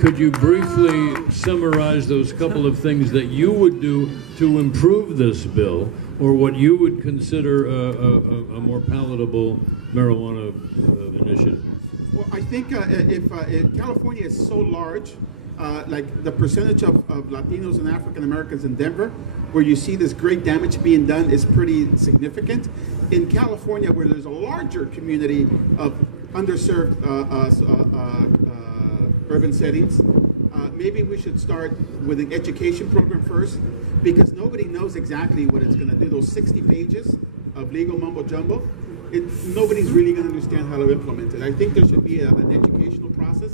Could you briefly summarize those couple of things that you would do to improve this bill, or what you would consider a more palatable marijuana initiative? Well, I think if California is so large, like the percentage of Latinos and African Americans in Denver, where you see this great damage being done, is pretty significant. In California, where there's a larger community of underserved urban settings, maybe we should start with an education program first, because nobody knows exactly what it's going to do. Those 60 pages of legal mumbo jumbo, nobody's really going to understand how to implement it. I think there should be an educational process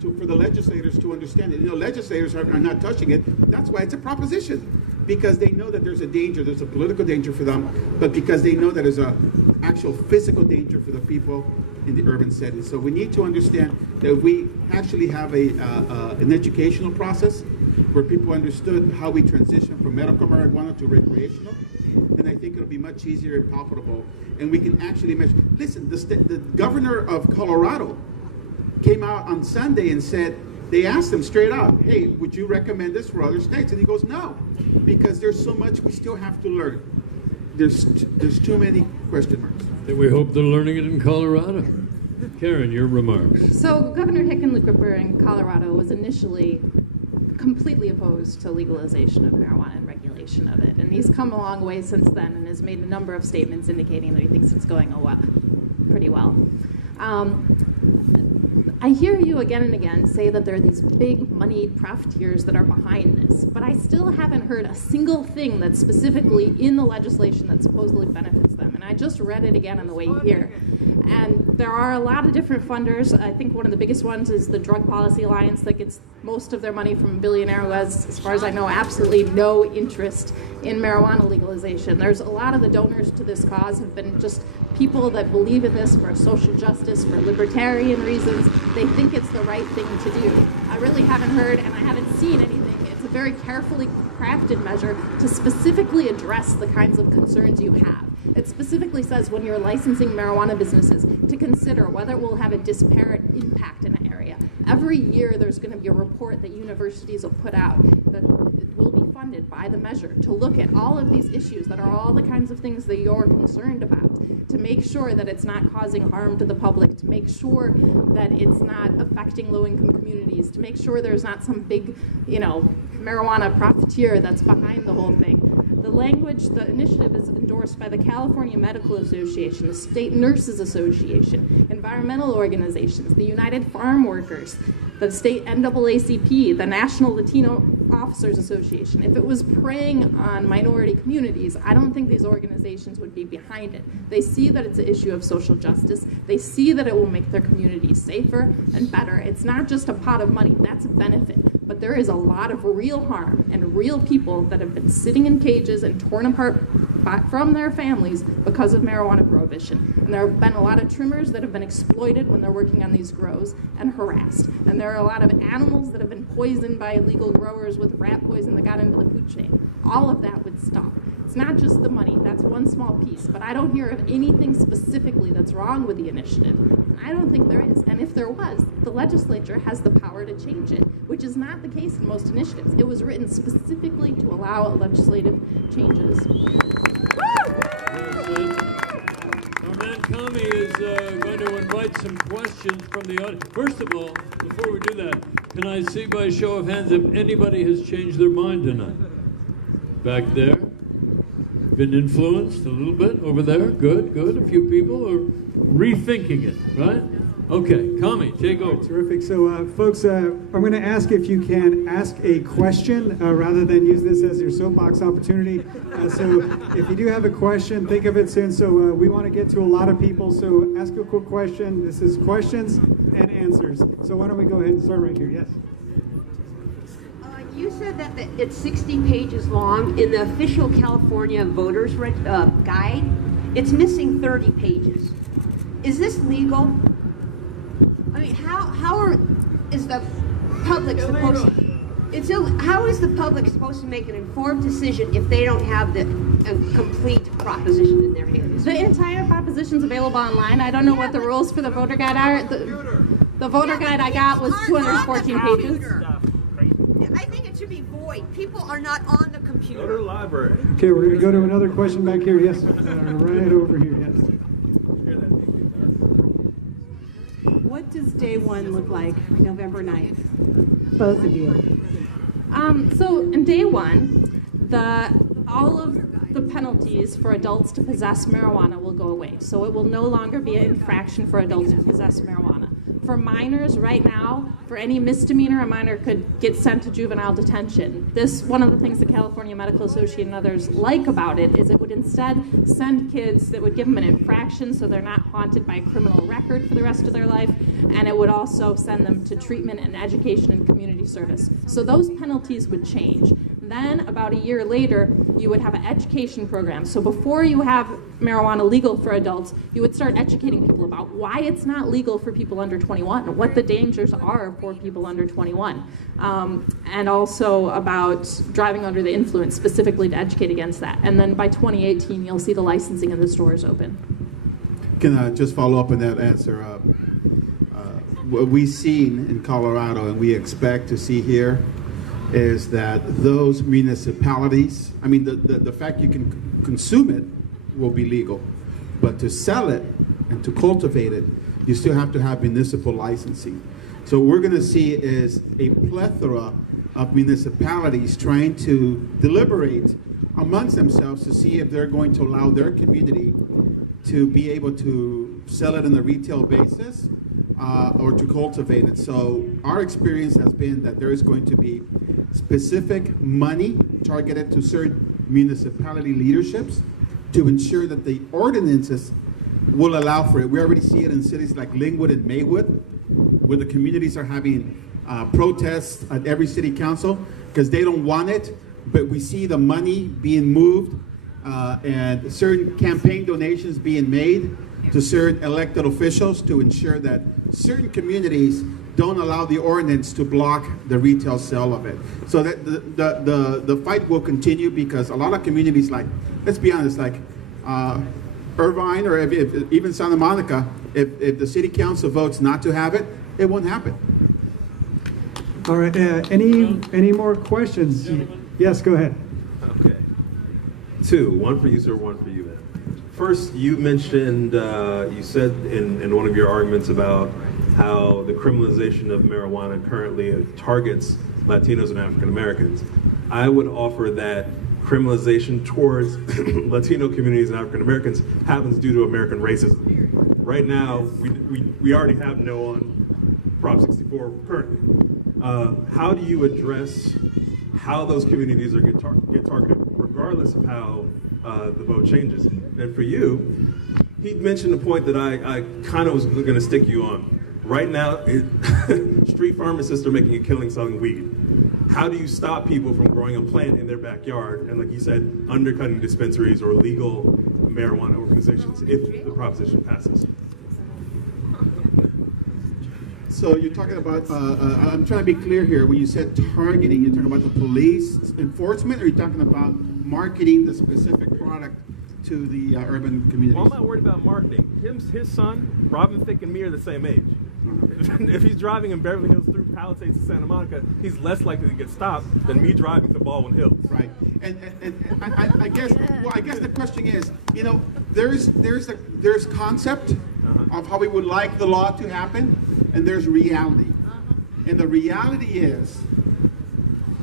for the legislators to understand it. You know, legislators are not touching it. That's why it's a proposition, because they know that there's a danger, there's a political danger for them, but because they know that there's an actual physical danger for the people in the urban setting. So we need to understand that we actually have an educational process where people understood how we transition from medical marijuana to recreational, then I think it'll be much easier and palpable. And we can actually measure. Listen, the governor of Colorado came out on Sunday and said, they asked him straight out, hey, would you recommend this for other states? And he goes, no, because there's so much we still have to learn. There's too many question marks. Then we hope they're learning it in Colorado. Karen, your remarks. So Governor Hickenlooper in Colorado was initially completely opposed to legalization of marijuana and regulation of it. And he's come a long way since then and has made a number of statements indicating that he thinks it's going pretty well. I hear you again and again say that there are these big moneyed profiteers that are behind this, but I still haven't heard a single thing that's specifically in the legislation that supposedly benefits them. And I just read it again on the way here. And there are a lot of different funders. I think one of the biggest ones is the Drug Policy Alliance that gets most of their money from a billionaire who has, as far as I know, absolutely no interest in marijuana legalization. There's a lot of the donors to this cause have been just people that believe in this for social justice, for libertarian reasons. They think it's the right thing to do. I really haven't heard, and I haven't seen anything. It's a very carefully crafted measure to specifically address the kinds of concerns you have. It specifically says when you're licensing marijuana businesses to consider whether it will have a disparate impact in an area. Every year there's going to be a report that universities will put out that will be funded by the measure to look at all of these issues that are all the kinds of things that you're concerned about, to make sure that it's not causing harm to the public, to make sure that it's not affecting low-income communities, to make sure there's not some big, marijuana profiteer that's behind the whole thing. The language, the initiative is endorsed by the California Medical Association, the State Nurses Association, environmental organizations, the United Farm Workers, the state NAACP, the National Latino Officers Association. If it was preying on minority communities, I don't think these organizations would be behind it. They see that it's an issue of social justice. They see that it will make their communities safer and better. It's not just a pot of money. That's a benefit. But there is a lot of real harm and real people that have been sitting in cages and torn apart from their families because of marijuana prohibition. And there have been a lot of trimmers that have been exploited when they're working on these grows and harassed. And there are a lot of animals that have been poisoned by illegal growers with rat poison that got into the food chain. All of that would stop. It's not just the money. That's one small piece. But I don't hear of anything specifically that's wrong with the initiative. I don't think there is. And if there was, the legislature has the power to change it, which is not the case in most initiatives. It was written specifically to allow legislative changes. Our man Kami is going to invite some questions from the audience. First of all, before we do that, can I see by show of hands if anybody has changed their mind tonight? Back there? Been influenced a little bit over there? Good, good. A few people are rethinking it, right? Okay, Kami, take over. Terrific. So, folks, I'm going to ask if you can ask a question rather than use this as your soapbox opportunity. So, if you do have a question, think of it soon. So, we want to get to a lot of people. So, ask a quick question. This is questions and answers. So, why don't we go ahead and start right here? Yes. You said that it's 60 pages long. In the official California voters guide, it's missing 30 pages. Is this legal? I mean, is the public supposed to? How is the public supposed to make an informed decision if they don't have the complete proposition in their hands? The entire proposition's available online. I don't know what the rules for the voter guide are. The voter guide I got was 214 pages. I think it should be void. People are not on the computer. Go to the library. Okay, we're going to go to another question back here. Yes, right over here. Yes. What does day one look like, November 9th? Both of you. So in day one, all of the penalties for adults to possess marijuana will go away. So it will no longer be an infraction for adults to possess marijuana. For minors, right now, for any misdemeanor, a minor could get sent to juvenile detention. One of the things the California Medical Association and others like about it is it would instead send kids that would give them an infraction so they're not haunted by a criminal record for the rest of their life, and it would also send them to treatment and education and community service. So those penalties would change. Then, about a year later, you would have an education program. So before you have marijuana legal for adults, you would start educating people about why it's not legal for people under 21, what the dangers are for people under 21, and also about driving under the influence, specifically to educate against that. And then by 2018, you'll see the licensing in the stores open. Can I just follow up on that answer? What we've seen in Colorado and we expect to see here is that those municipalities, I mean, the fact you can consume it will be legal, but to sell it and to cultivate it, you still have to have municipal licensing. So what we're going to see is a plethora of municipalities trying to deliberate amongst themselves to see if they're going to allow their community to be able to sell it on a retail basis or to cultivate it. So our experience has been that there is going to be specific money targeted to certain municipality leaderships to ensure that the ordinances will allow for it. We already see it in cities like Linwood and Maywood, where the communities are having protests at every city council because they don't want it, but we see the money being moved and certain campaign donations being made to certain elected officials to ensure that certain communities don't allow the ordinance to block the retail sale of it. So that the fight will continue because a lot of communities, like, let's be honest, like Irvine or if even Santa Monica, if the city council votes not to have it, it won't happen. All right, any more questions? Yes, go ahead. Okay. Two, one for you, sir, one for you, man. First, you mentioned, you said in one of your arguments about how the criminalization of marijuana currently targets Latinos and African Americans. I would offer that criminalization towards Latino communities and African Americans happens due to American racism. Right now, we already have no on Prop 64 currently. How do you address how those communities are get targeted, regardless of how the vote changes? And for you, he mentioned a point that I kind of was going to stick you on. Right now, street pharmacists are making a killing selling weed. How do you stop people from growing a plant in their backyard and, like you said, undercutting dispensaries or legal marijuana organizations if the proposition passes? So you're talking about, I'm trying to be clear here, when you said targeting, you're talking about the police enforcement, or you're talking about marketing the specific product to the urban communities? Well, I'm not worried about marketing. His son, Robin Thicke, and me are the same age. If he's driving in Beverly Hills through Palisades to Santa Monica, he's less likely to get stopped than me driving to Baldwin Hills. Right, and I guess the question is, you know, there's concept of how we would like the law to happen, and there's reality, and the reality is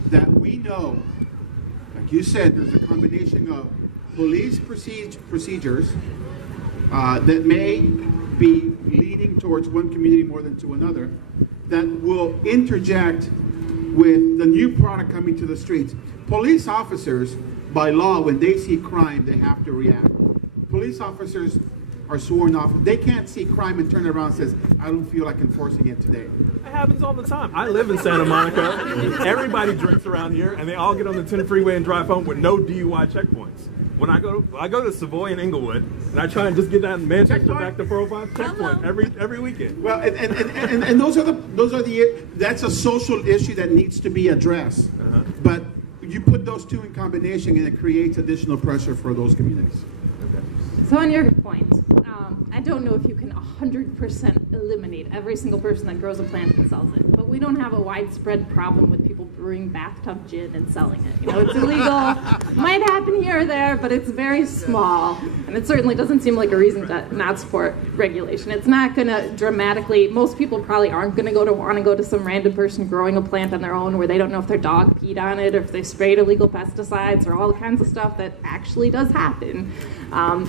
that we know, like you said, there's a combination of police procedures that may be leaning towards one community more than to another, that will interject with the new product coming to the streets. Police officers, by law, when they see crime, they have to react. Police officers are sworn off. They can't see crime and turn around and says, I don't feel like enforcing it today. It happens all the time. I live in Santa Monica. Everybody drinks around here, and they all get on the 10 freeway and drive home with no DUI checkpoints. When I go to Savoy and Inglewood, and I try and just get down in Manchester back to 405 checkpoint every weekend. Well, and that's a social issue that needs to be addressed. But you put those two in combination, and it creates additional pressure for those communities. So on your point, I don't know if you can 100% eliminate every single person that grows a plant and sells it, but we don't have a widespread problem with people brewing bathtub gin and selling it. You know, it's illegal. Might happen here or there, but it's very small, and it certainly doesn't seem like a reason to not support regulation. It's not going to dramatically. Most people probably aren't going to want to go to some random person growing a plant on their own where they don't know if their dog peed on it or if they sprayed illegal pesticides or all kinds of stuff that actually does happen.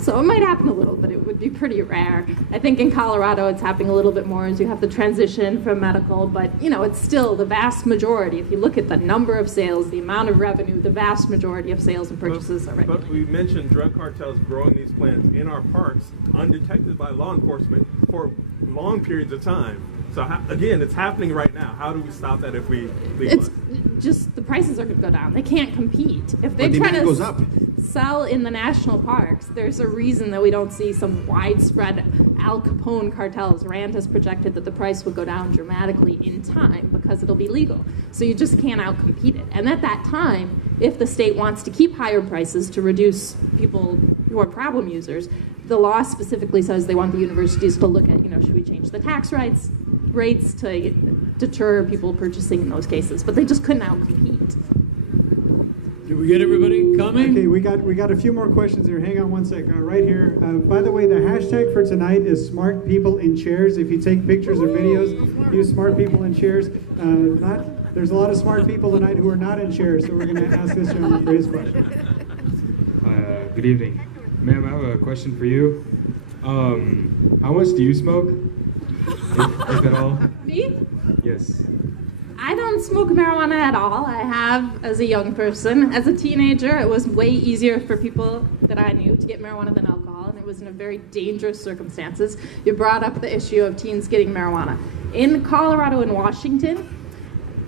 So it might happen a little, but it would be pretty rare. I think in Colorado it's happening a little bit more as you have the transition from medical, but you know, it's still the vast majority. If you look at the number of sales, the amount of revenue, the vast majority of sales and purchases are regulated. But we mentioned drug cartels growing these plants in our parks undetected by law enforcement for long periods of time. So again, it's happening right now. How do we stop that if we legalize? It's just the prices are going to go down. They can't compete. If they But try demand goes to up. sell in the national parks, there's a reason that we don't see some widespread Al Capone cartels. Rand has projected that the price would go down dramatically in time because it'll be legal. So you just can't outcompete it. And at that time, if the state wants to keep higher prices to reduce people who are problem users, the law specifically says they want the universities to look at, you know, should we change the tax rates to deter people purchasing in those cases, but they just couldn't outcompete. Did we get everybody coming? Okay, we got a few more questions here. Hang on one sec. Right here. By the way, the hashtag for tonight is smart people in chairs. If you take pictures or videos, use smart people in chairs. There's a lot of smart people tonight who are not in chairs, so we're going to ask this gentleman for his question. Good evening. Ma'am, I have a question for you. How much do you smoke? If at all? Me? Yes. I don't smoke marijuana at all. I have as a young person. As a teenager, it was way easier for people that I knew to get marijuana than alcohol, and it was in a very dangerous circumstances. You brought up the issue of teens getting marijuana. In Colorado and Washington,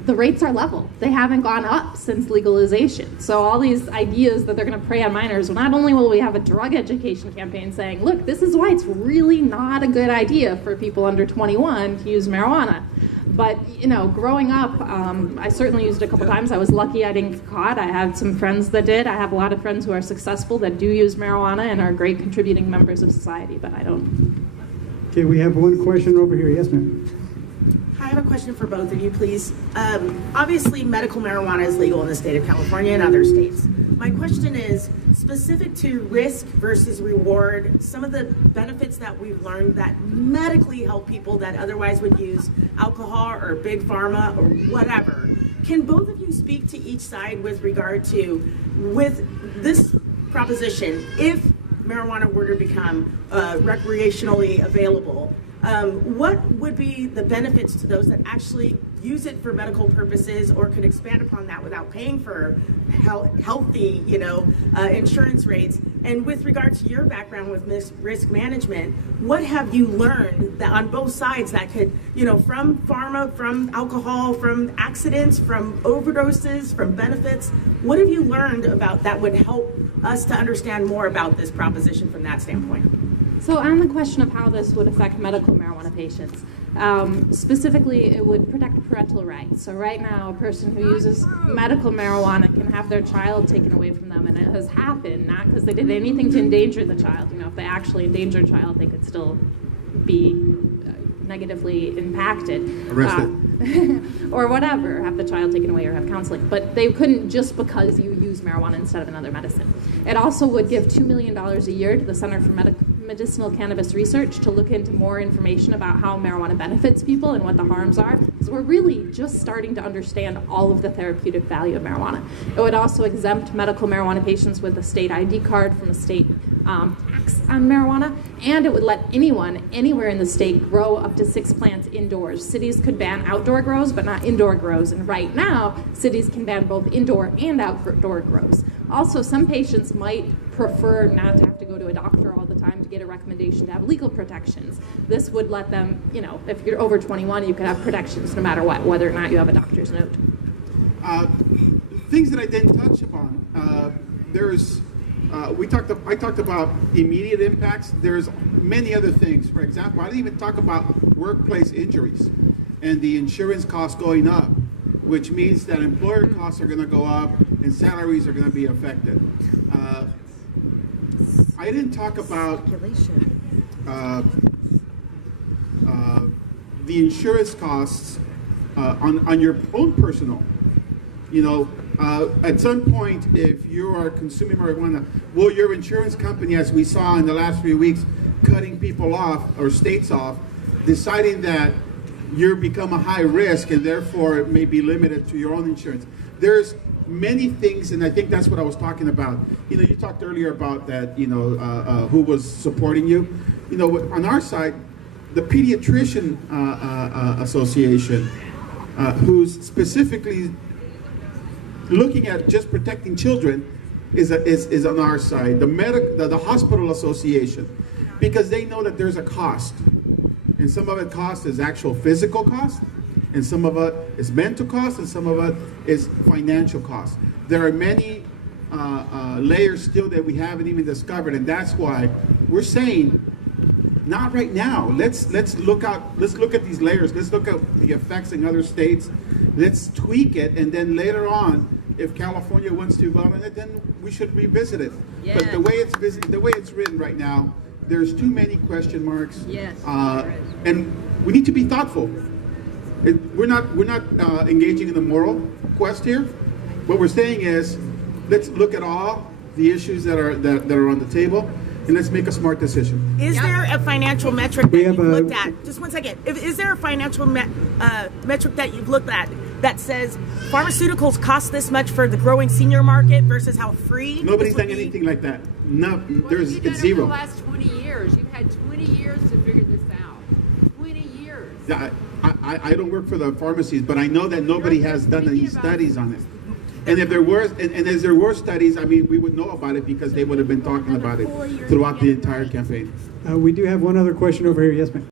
the rates are level. They haven't gone up since legalization. So all these ideas that they're going to prey on minors, well, not only will we have a drug education campaign saying, look, this is why it's really not a good idea for people under 21 to use marijuana. But, you know, growing up, I certainly used it a couple times. I was lucky I didn't get caught. I had some friends that did. I have a lot of friends who are successful that do use marijuana and are great contributing members of society, but I don't. Okay, we have one question over here. Yes, ma'am. I have a question for both of you, please. Obviously, medical marijuana is legal in the state of California and other states. My question is specific to risk versus reward, some of the benefits that we've learned that medically help people that otherwise would use alcohol or big pharma or whatever. Can both of you speak to each side with regard to, with this proposition, if marijuana were to become recreationally available, what would be the benefits to those that actually use it for medical purposes or could expand upon that without paying for healthy, insurance rates? And with regard to your background with risk management, what have you learned that on both sides that could, from pharma, from alcohol, from accidents, from overdoses, from benefits, what have you learned about that would help us to understand more about this proposition from that standpoint? So on the question of how this would affect medical marijuana patients, specifically it would protect parental rights. So right now a person who uses medical marijuana can have their child taken away from them, and it has happened, not because they did anything to endanger the child. If they actually endanger a child, they could still be negatively impacted. Arrested. Or whatever, have the child taken away or have counseling. But they couldn't just because you use marijuana instead of another medicine. It also would give $2 million a year to the Center for Medicinal Cannabis Research to look into more information about how marijuana benefits people and what the harms are, because we're really just starting to understand all of the therapeutic value of marijuana. It would also exempt medical marijuana patients with a state ID card from a state tax on marijuana, and it would let anyone, anywhere in the state, grow up to 6 plants indoors. Cities could ban outdoor grows, but not indoor grows, and right now, cities can ban both indoor and outdoor grows. Also, some patients might prefer not to have to go to a doctor all the time to get a recommendation to have legal protections. This would let them, if you're over 21, you could have protections no matter what, whether or not you have a doctor's note. Things that I didn't touch upon. I talked about immediate impacts. There's many other things. For example, I didn't even talk about workplace injuries and the insurance costs going up, which means that employer costs are going to go up and salaries are going to be affected. I didn't talk about the insurance costs on your own personal. You know, at some point, if you are consuming marijuana, will your insurance company, as we saw in the last 3 weeks, cutting people off or states off, deciding that you become a high risk and therefore it may be limited to your own insurance? There's many things, and I think that's what I was talking about. You know, you talked earlier about that, you know, who was supporting you. You know, on our side, the Pediatrician Association, who's specifically looking at just protecting children, is on our side. The Hospital Association, because they know that there's a cost, and some of it cost is actual physical cost, and some of it is mental cost, and some of it is financial cost. There are many layers still that we haven't even discovered, and that's why we're saying, not right now. Let's look at these layers. Let's look at the effects in other states. Let's tweak it, and then later on, if California wants to vote on it, then we should revisit it. Yes. But the way it's written right now, there's too many question marks. Yes. And we need to be thoughtful. We're not engaging in a moral quest here. What we're saying is, let's look at all the issues that are on the table, and let's make a smart decision. Is there a financial metric that We you've have a- looked at? Just one second. Is there a financial metric that you've looked at that says pharmaceuticals cost this much for the growing senior market versus how free? Nobody's this would done be? anything like that. No, What have there's you done it's over zero. the last 20 years? You've had 20 years to figure this out. 20 years. Yeah, I don't work for the pharmacies, but I know that nobody has done any studies on it. And if there were, and as there were studies, I mean, we would know about it because they would have been talking about it throughout the entire campaign. We do have one other question over here. Yes, ma'am.